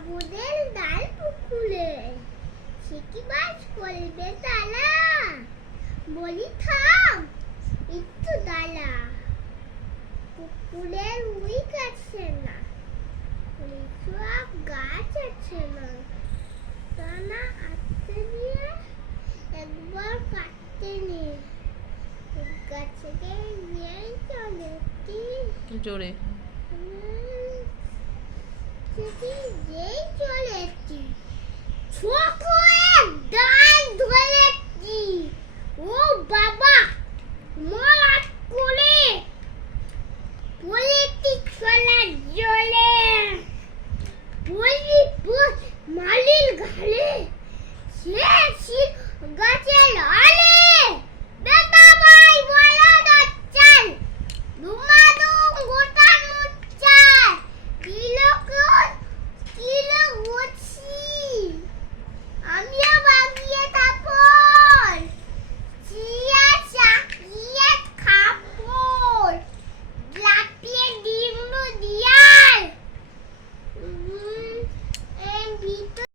বাবুদের ডাল পুকুরে সে কি বাস করবে তারা বলি থাম একটু দাঁড়া পুকুরের উই কাটছে না সব গাছ আছে না টানা আটকে দিয়ে একবার কাটতে নেই গাছে গিয়ে চলে জোরে যেই চলেছি ছোট এক ডাল ধরেছি ও বাবা মর